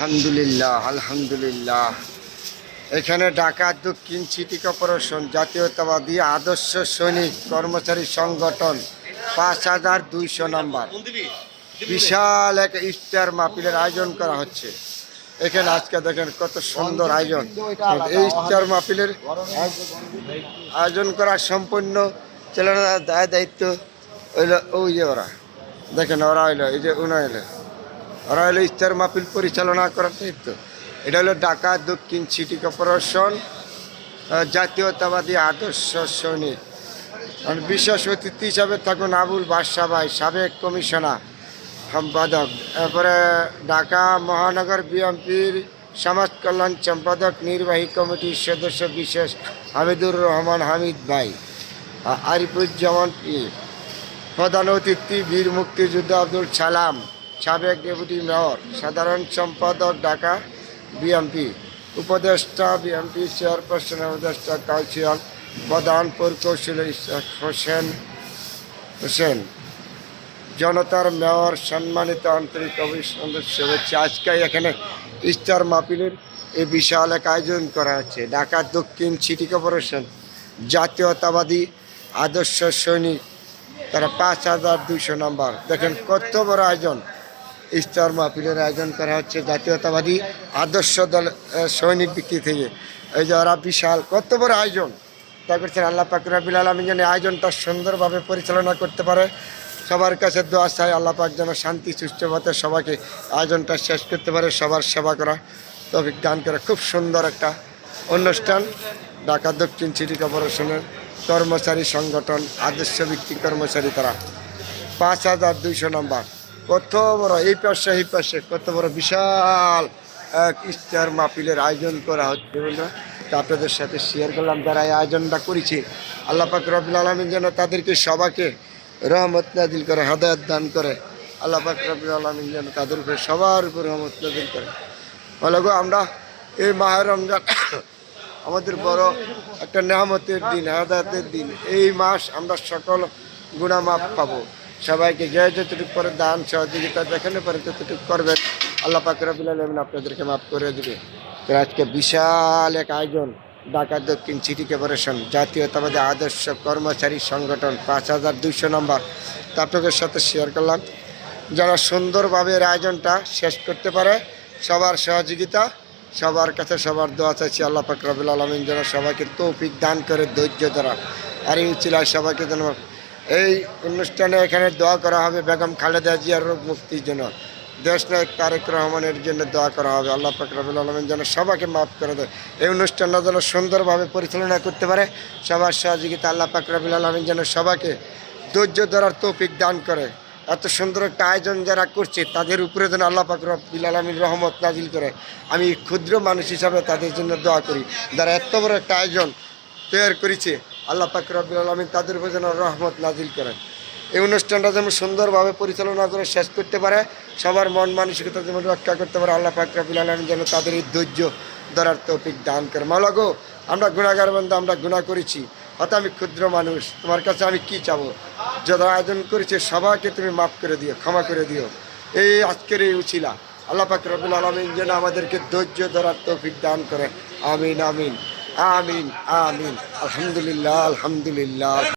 আলহামদুলিল্লাহ আলহামদুলিল্লাহ। এখানে ঢাকা দক্ষিণ সিটি কর্পোরেশন জাতীয়তাবাদী আদর্শ সৈনিক কর্মচারী সংগঠন 5200 নম্বর বিশাল এক ইফতার মাহফিলের আয়োজন করা হচ্ছে। এখানে আজকে দেখেন কত সুন্দর আয়োজন। এই ইফতার মাহফিলের আয়োজন করা সম্পূর্ণ চালানোর দায়িত্ব হইল ওই যে ওরা দেখেন, ওরা হইলো এই যে ওরা হলো ইফতার মাহফিল পরিচালনা করার দায়িত্ব। এটা হলো ঢাকা দক্ষিণ সিটি কর্পোরেশন জাতীয়তাবাদী আদর্শ সৈনিক। বিশেষ অতিথি হিসাবে থাকুন আবুল বাদশা ভাই, সাবেক কমিশনার সম্পাদক, এরপরে ঢাকা মহানগর বিএনপির সমাজ কল্যাণ সম্পাদক, নির্বাহী কমিটির সদস্য বিশেষ হামিদুর রহমান হামিদ ভাই, আরিফুজ্জামান প্রধান অতিথি বীর মুক্তিযোদ্ধা আব্দুল সালাম, সাবেক ডেপুটি মেয়র, সাধারণ সম্পাদক ঢাকা বিএনপি, উপদেষ্টা বিএনপি চেয়ারপারসন, উপদেষ্টা কাউন্সিল, প্রধান প্রকৌশলী হোসেন, জনতার মেয়র, সম্মানিত আন্তরিক অভিনন্দন শুভেচ্ছা। আজকে এখানে ইফতার মাহফিলের এই বিশাল এক আয়োজন করা হচ্ছে। ঢাকা দক্ষিণ সিটি কর্পোরেশন জাতীয়তাবাদী আদর্শ সৈনিক, তারা 5200 নম্বর। দেখেন কত বড় আয়োজন, ইফতার মাহফিলের আয়োজন করা হচ্ছে জাতীয়তাবাদী আদর্শ দল সৈনিক ব্যক্তি থেকে। এই যে ওরা বিশাল কত বড় আয়োজন তা করছেন। আল্লাহ পাক রব্বুল আলামিন যেন আয়োজনটা সুন্দরভাবে পরিচালনা করতে পারে। সবার কাছে দোয়া চাই, আল্লাহ পাক যেন শান্তি সুষ্ঠুভাবে সবাইকে আয়োজনটা শেষ করতে পারে, সবার সেবা করা তৌফিক দান করে। খুব সুন্দর একটা অনুষ্ঠান। ঢাকা দক্ষিণ সিটি কর্পোরেশনের কর্মচারী সংগঠন আদর্শ ভিত্তিক কর্মচারী, তারা 5200 নম্বর। কত বড় এই পাশে কত বড় বিশাল এক ইফতার মাহফিলের আয়োজন করা হচ্ছে বলে তা আপনাদের সাথে শেয়ার করলাম। যারা এই আয়োজনটা করেছে, আল্লাহ পাক রব্বুল আলামিন যেন তাদেরকে সবাইকে রহমত নাজিল করে, হেদায়েত দান করে। আল্লাহ পাক রব্বুল আলামিন যেন তাদের উপরে সবার উপর রহমত নাজিল করে। ভালো গো, আমরা এই মাহে রমজান আমাদের বড় একটা নেয়ামতের দিন, হেদায়েতের দিন। এই মাস আমরা সকল গুনাহ মাফ পাবো। সবাইকে যে যতটুকু করে দান সহযোগিতা যেখানে পারে ততটুকু করবেন, আল্লাহ পাক রব্বুল আলামিন আপনাদেরকে মাফ করে দেবে। তো আজকে বিশাল এক আয়োজন ঢাকা দক্ষিণ সিটি কর্পোরেশন জাতীয়তাবাদী আদর্শ কর্মচারী সংগঠন 5200 নম্বর, তা আপনাদের সাথে শেয়ার করলাম। যারা সুন্দরভাবে এর আয়োজনটা শেষ করতে পারে, সবার সহযোগিতা, সবার কাছে সবার দোয়া চাইছি। আল্লাহ পাক রব্বুল আলামিন যেন সবাইকে তৌফিক দান করে, ধৈর্য ধরা। আর এই উচিলায় সবাইকে যেন এই অনুষ্ঠানে এখানে দোয়া করা হবে বেগম খালেদা জিয়ার রোগ মুক্তির জন্য, দেশ নায়ক তারেক রহমানের জন্য দোয়া করা হবে। আল্লাহ পাক রব্বুল আলামিন যেন সবাইকে মাফ করে দেয়। এই অনুষ্ঠানটা যেন সুন্দরভাবে পরিচালনা করতে পারে, সবার সহযোগিতা। আল্লাহ পাক রব্বুল আলামিন যেন সবাইকে ধৈর্য ধরার তৌফিক দান করে। এত সুন্দর একটা আয়োজন যারা করছে, তাদের উপরে যেন আল্লাহ পাক রব্বুল আলামিন রহমত নাজিল করে। আমি ক্ষুদ্র মানুষ হিসাবে তাদের জন্য দোয়া করি। যারা এত বড় একটা আয়োজন তৈরি করেছে, আল্লাহ পাক রব্বুল আলামিন তাদের উপর যেন রহমত নাজিল করেন। এই অনুষ্ঠানটা যেন সুন্দরভাবে পরিচালনা করে শেষ করতে পারে, সবার মন মানসিকতা যেন রক্ষা করতে পারে। আল্লাহ পাক রব্বুল আলামিন যেন তাদের এই ধৈর্য ধরার তৌফিক দান করে। মাওলা গো, আমরা গুনাহগার বান্দা, আমরা গুনাহ করেছি, হয়তো আমি ক্ষুদ্র মানুষ, তোমার কাছে আমি কি চাবো? যারা আয়োজন করেছে সবাইকে তুমি মাফ করে দিও, ক্ষমা করে দিও। এই আজকের এই উছিলা আল্লাহ পাক রব্বুল আলামিন যেন আমাদেরকে ধৈর্য ধরার তৌফিক দান করে। আমিন আমিন আমিন আমিন। আলহামদুলিল্লাহ আলহামদুলিল্লাহ।